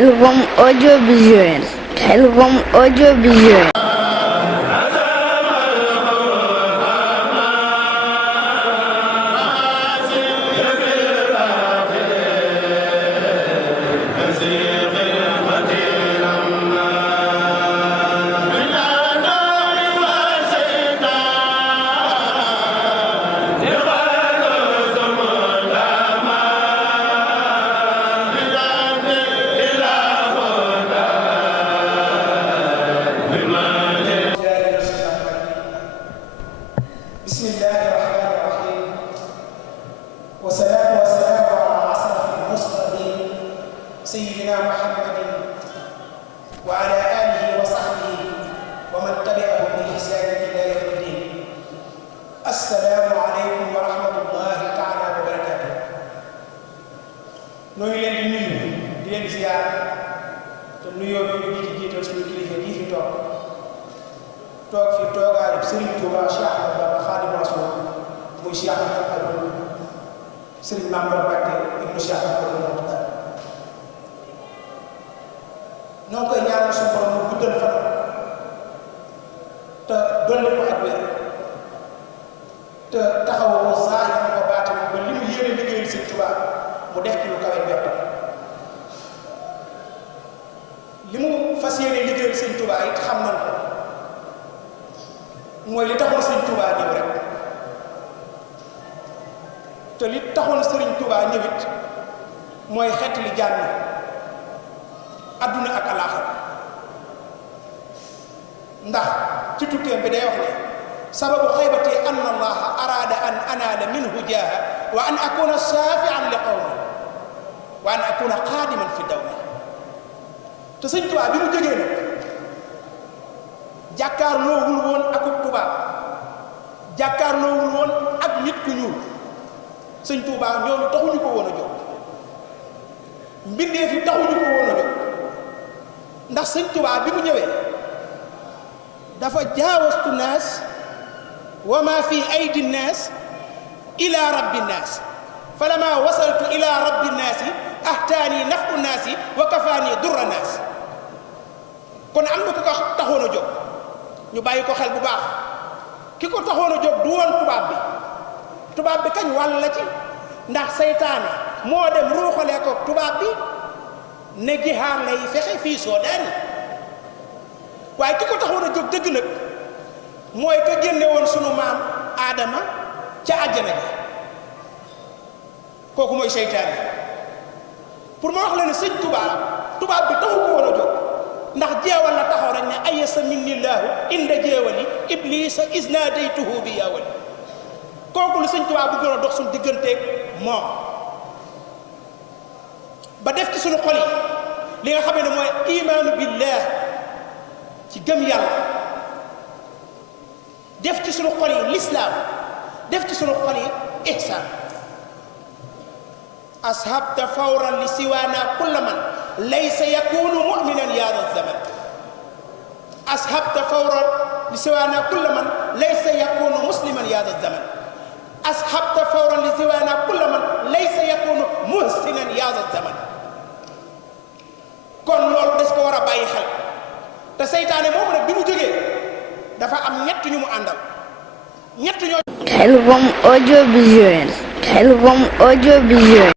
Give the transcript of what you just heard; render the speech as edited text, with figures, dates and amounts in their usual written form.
Khelcom audiovisuel. Khelcom audiovisuel. سيدنا محمد وعلى آله وصحبه ومن تبعهم بإحسان إلى يوم الدين. السلام عليكم ورحمة الله تعالى وبركاته. نoo ngi leen di nuyu di leen ziar te nuyoo bi di ci jiital suñu kilifa bii fi toog fi toogaayu Serigne Touba Cheikh Ahmadou Bamba Khadimu Rasul muy Cheikh Ahmadou Serigne Mamadou Mbacké ibnu Cheikh Ahmadou Mokhtar. noo koy ñaanal suñu borom mu guddal fan te dolli ko ak wér te taxawoo zaahir ko baatam ba li mu yéene liggéeyal Sëñ Tuubaa mu def ci lu kawe njortam li mu fas yéene liggéeyal Sëñ Tuubaa it xam nañ ko mooy li taxoon Sëñ Tuubaa ñëw rek te li taxoon Sëriñ Tuubaa ñëwit mooy xeet li jànn adduna ak alaaxira ndax ci tukkeem bi day wax ne sababu xaybati anna allaha araada an anaala minhu jaaha wa an akuna saafian li qawmi wa an akuna qaadiman fi dawmi. te Sëñ Tuubaa bi mu jógee nag jàkkaarloowul woon akub tubaab jàkkaarloowul woon ak nit ku ñuul. Sëñ Tuubaa ñooñu taxuñu ko woon a jóg mbindeef yi taxuñu ko woon a jóg ndax Sëñ Tuubaa bi mu ñëwee dafa jaawastu naas wa ma fi aydi naas ila rabbi naas falama wasaltu ila rabbi naasi ahtaani nafu naasi wa kafaani durra naas. kon am na ku ko taxoon a jóg ñu bàyyi ko xel bu baax ki ko taxoon a jóg du woon tubaab bi kañ wàll la ci ndax seytaane moo dem ruuxalee ko tubaab bi ne jihaar lay fexe fii Soodaan waaye ki ko taxoon a jóg dëgg nag mooy ka génne woon sunu maam Aadama ca àjjana bi kooku mooy seytaane. pour ma wax la ne Sëñ tubaab bi taxu ko woon a jóg ndax jeewal la taxaw rek ne ayasa minnillaahu inda jeewali iblisa isnaadaytuhu bi yaawali. kooku lu Sëñ Tuubaa bu gën a dox suñu digganteeg moom ba def ci suñu xol yi li nga xamee ne mooy imaanu billah ci gëm yàlla def ci suñu xol yi lislaam def ci suñu xol yi ihsaan. ashabta fawran li siwaana kulla man laysa yakunu muminan yaada zaman. ashabta fawran li siwaana kulla man laysa yakunu musliman yaada zaman. ashabta fawran li siwaana kulla man laysa yakunu muhsinan yaada zaman. kon loolu des ko war a bàyyi xel te seytaane moomu nag bi mu jógee dafa am ñett ñu mu àndal ñett ñoo. Khelcom audiovisuel. Khelcom audiovisuel.